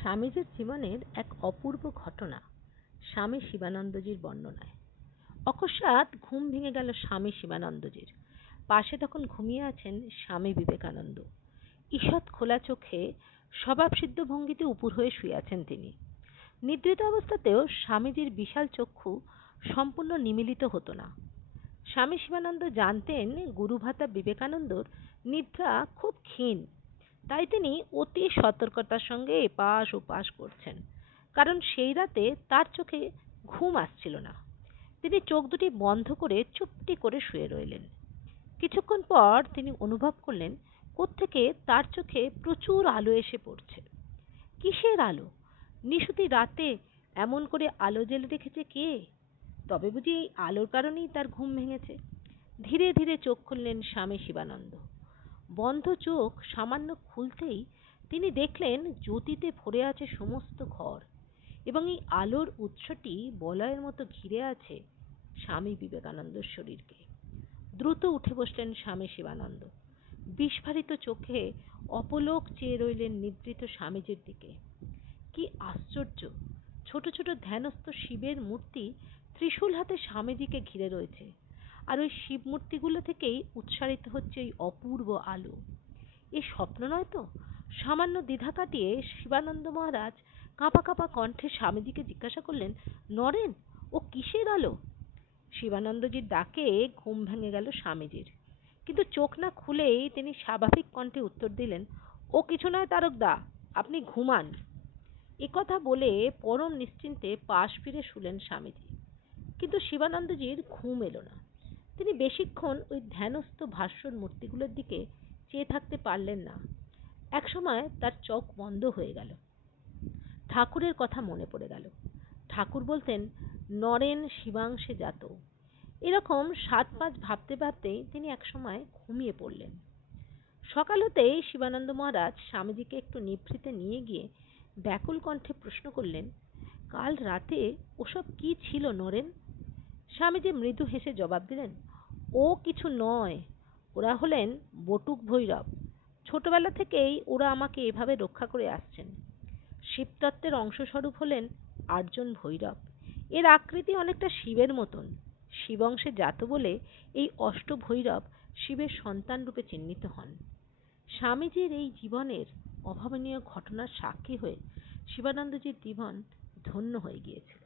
স্বামীজির জীবনের এক অপূর্ব ঘটনা স্বামী শিবানন্দজির বর্ণনায়। অকস্মাৎ ঘুম ভেঙে গেল স্বামী শিবানন্দজির। পাশে তখন ঘুমিয়ে আছেন স্বামী বিবেকানন্দ। ঈষৎ খোলা চোখে স্বভাবসিদ্ধ ভঙ্গিতে উপুড় হয়ে শুয়ে আছেন তিনি। নিদ্রিত অবস্থাতেও স্বামীজির বিশাল চক্ষু সম্পূর্ণ নিমীলিত হতো না। স্বামী শিবানন্দ জানতেন গুরুভ্রাতা বিবেকানন্দর নিদ্রা খুব ক্ষীণ, তাই তিনি অতি সতর্কতার সঙ্গে এপাশ ওপাশ করছেন, কারণ সেই রাতে তার চোখে ঘুম আসছিল না। তিনি চোখ দুটি বন্ধ করে চুপটি করে শুয়ে রইলেন। কিছুক্ষণ পর তিনি অনুভব করলেন কোত্থেকে তার চোখে প্রচুর আলো এসে পড়ছে। কিসের আলো? নিশুতি রাতে এমন করে আলো জ্বেলে রেখেছে কে? তবে বুঝি এই আলোর কারণেই তার ঘুম ভেঙেছে। ধীরে ধীরে চোখ খুললেন স্বামী শিবানন্দ। বন্ধ চোখ সামান্য খুলতেই তিনি দেখলেন জ্যোতিতে ভরে আছে সমস্ত ঘর, এবং এই আলোর উৎসটি বলয়ের মতো ঘিরে আছে স্বামী বিবেকানন্দর শরীরকে। দ্রুত উঠে বসলেন স্বামী শিবানন্দ। বিস্ফারিত চোখে অপলক চেয়ে রইলেন নিদ্রিত স্বামীজির দিকে। কি আশ্চর্য! ছোট ছোট ধ্যানস্থ শিবের মূর্তি ত্রিশূল হাতে স্বামীজিকে ঘিরে রয়েছে, আর ওই শিব মূর্তিগুলো থেকেই উৎসারিত হচ্ছে এই অপূর্ব আলো। এ স্বপ্ন নয় তো? সামান্য দ্বিধা কাটিয়ে শিবানন্দ মহারাজ কাঁপা কাঁপা কণ্ঠে স্বামীজিকে জিজ্ঞাসা করলেন, নরেন, ও কিসের আলো? শিবানন্দজির ডাকে ঘুম ভেঙে গেল স্বামীজির, কিন্তু চোখ না খুলেই তিনি স্বাভাবিক কণ্ঠে উত্তর দিলেন, ও কিছু নয় তারকদা, আপনি ঘুমান। একথা বলে পরম নিশ্চিন্তে পাশ ফিরে শুলেন স্বামীজি। কিন্তু শিবানন্দজির ঘুম এলো না। তিনি বেশিক্ষণ ওই ধ্যানস্থ ভাস্বর মূর্তিগুলোর দিকে চেয়ে থাকতে পারলেন না। একসময় তার চোখ বন্ধ হয়ে গেল। ঠাকুরের কথা মনে পড়ে গেল। ঠাকুর বলতেন, নরেন শিবাংশে জাত। এরকম 7-5 ভাবতে ভাবতেই তিনি একসময় ঘুমিয়ে পড়লেন। সকাল হতেই শিবানন্দ মহারাজ স্বামীজিকে একটু নিভৃতে নিয়ে গিয়ে ব্যাকুল কণ্ঠে প্রশ্ন করলেন, কাল রাতে ওসব কি ছিল নরেন? স্বামীজি মৃদু হেসে জবাব দিলেন, ও কিছু নয়, ওরা হলেন বটুক ভৈরব। ছোটবেলা থেকেই ওরা আমাকে এভাবে রক্ষা করে আসছেন। শিবতত্ত্বের অংশস্বরূপ হলেন আটজন ভৈরব। এর আকৃতি অনেকটা শিবের মতন। শিবংশে জাত বলে এই অষ্টভৈরব শিবের সন্তান রূপে চিহ্নিত হন। স্বামীজির এই জীবনের অভাবনীয় ঘটনার সাক্ষী হয়ে শিবানন্দজির জীবন ধন্য হয়ে গিয়েছিল।